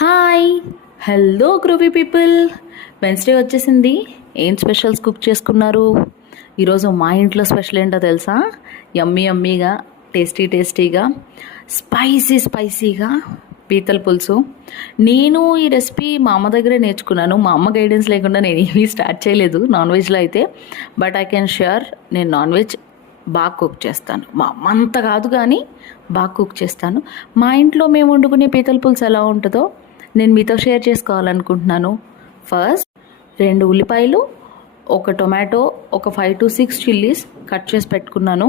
Hi, hello groovy people. Wednesday వచ్చేసింది. ఏం specials cook చేసుకున్నారు? ఈరోజు మా ఇంట్లో స్పెషల్ ఏంటో తెలుసా? యమ్మీ యమ్మీగా, టేస్టీగా, స్పైసీగా పీతల పులుసు. నేను ఈ రెసిపీ మా అమ్మ దగ్గరే నేర్చుకున్నాను. మా అమ్మ గైడెన్స్ లేకుండా నేను ఏమీ స్టార్ట్ చేయలేదు నాన్ వెజ్లో అయితే. బట్ ఐ కెన్ షూర్ నేను నాన్ వెజ్ బాగా కుక్ చేస్తాను. మా అమ్మ అంత కాదు కానీ బాగా కుక్ చేస్తాను. మా ఇంట్లో మేము వండుకునే పీతల పులుసు ఎలా ఉంటుందో నేను మీతో షేర్ చేసుకోవాలనుకుంటున్నాను. ఫస్ట్ 2 ఉల్లిపాయలు, ఒక టొమాటో, ఒక 5 to 6 చిల్లీస్ కట్ చేసి పెట్టుకున్నాను.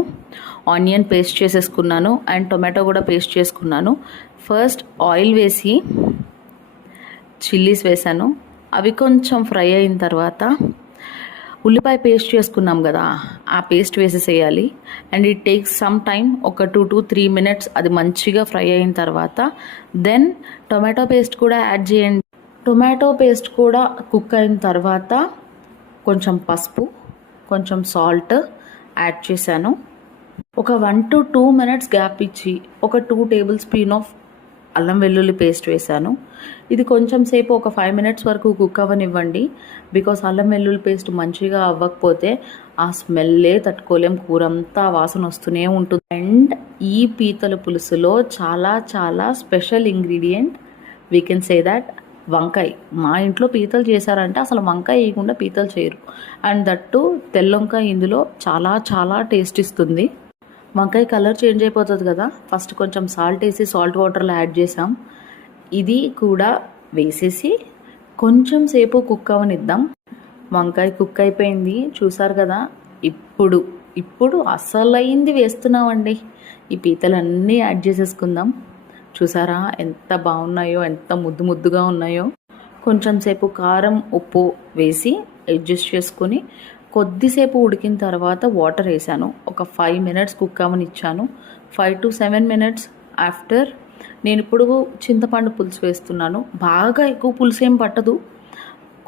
ఆనియన్ పేస్ట్ చేసేసుకున్నాను అండ్ టొమాటో కూడా పేస్ట్ చేసుకున్నాను. ఫస్ట్ ఆయిల్ వేసి చిల్లీస్ వేసాను. అవి కొంచెం ఫ్రై అయిన తర్వాత ఉల్లిపాయ పేస్ట్ చేసుకున్నాం కదా, ఆ పేస్ట్ వేసేసేయాలి. And it takes some time, ఒక 2 to 3 minutes అది మంచిగా ఫ్రై అయిన తర్వాత దెన్ టొమాటో పేస్ట్ కూడా యాడ్ చేయండి. టొమాటో పేస్ట్ కూడా కుక్ అయిన తర్వాత కొంచెం పసుపు, కొంచెం సాల్ట్ యాడ్ చేశాను. ఒక 1 to 2 minutes గ్యాప్ ఇచ్చి ఒక 2 tablespoons ఆఫ్ అల్లం వెల్లుల్లి పేస్ట్ వేసాను. ఇది కొంచెం సేపు ఒక 5 minutes వరకు కుక్ అవ్వనివ్వండి. బికాస్ అల్లం వెల్లుల్లి పేస్ట్ మంచిగా అవ్వకపోతే ఆ స్మెల్లే తట్టుకోలేం, కూర అంతా వాసన వస్తూనే ఉంటుంది. అండ్ ఈ పీతల పులుసులో చాలా special ingredient, we can say that, వంకాయ. మా ఇంట్లో పీతలు చేశారంటే అసలు వంకాయ వేయకుండా పీతలు చేయరు. అండ్ దట్టు తెల్లొంకాయ ఇందులో చాలా టేస్ట్ ఇస్తుంది. వంకాయ కలర్ చేంజ్ అయిపోతుంది కదా, ఫస్ట్ కొంచెం సాల్ట్ వేసి సాల్ట్ వాటర్లో యాడ్ చేసాం. ఇది కూడా వేసేసి కొంచెం సేపు కుక్ అవనిద్దాం. వంకాయ కుక్ అయిపోయింది, చూసారు కదా. ఇప్పుడు అసలైంది వేస్తున్నామండి. ఈ పీతలన్నీ యాడ్ చేసేసుకుందాం. చూసారా ఎంత బాగున్నాయో, ఎంత ముద్దుగా ఉన్నాయో. కొంచెం సేపు కారం ఉప్పు వేసి అడ్జస్ట్ చేసుకొని కొద్దిసేపు ఉడికిన తర్వాత వాటర్ వేసాను. ఒక 5 minutes కుక్ అవనిచ్చాను. 5 to 7 minutes ఆఫ్టర్ నేను ఇప్పుడు చింతపండు పులుసు వేస్తున్నాను. బాగా ఎక్కువ పులుసు ఏం పట్టదు,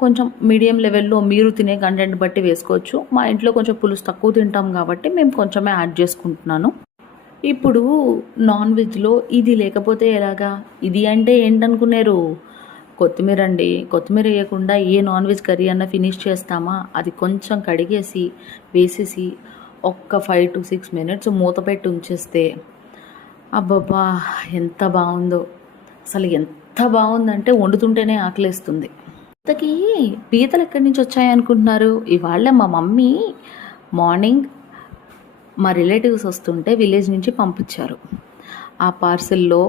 కొంచెం మీడియం లెవెల్లో మీరు తినే కంటెంట్ బట్టి వేసుకోవచ్చు. మా ఇంట్లో కొంచెం పులుసు తక్కువ తింటాం కాబట్టి మేము కొంచెమే యాడ్ చేసుకుంటున్నాను. ఇప్పుడు నాన్ వెజ్లో ఇది లేకపోతే ఎలాగా? ఇది అంటే ఏంటనుకున్నారు? కొత్తిమీర అండి. కొత్తిమీర వేయకుండా ఏ నాన్ వెజ్ కర్రీ అన్నా ఫినిష్ చేస్తామా? అది కొంచెం కడిగేసి వేసేసి ఒక్క 5 to 6 minutes మూత పెట్టి ఉంచేస్తే అబ్బబ్బా ఎంత బాగుందో. అసలు ఎంత బాగుందంటే వండుతుంటేనే ఆకలేస్తుంది. ఇంతకీ పీతలు ఎక్కడి నుంచి వచ్చాయనుకుంటున్నారు? ఇవాళ మా మమ్మీ మార్నింగ్ మా రిలేటివ్స్ వస్తుంటే విలేజ్ నుంచి పంపించారు. ఆ పార్సిల్లో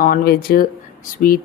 నాన్ వెజ్, స్వీట్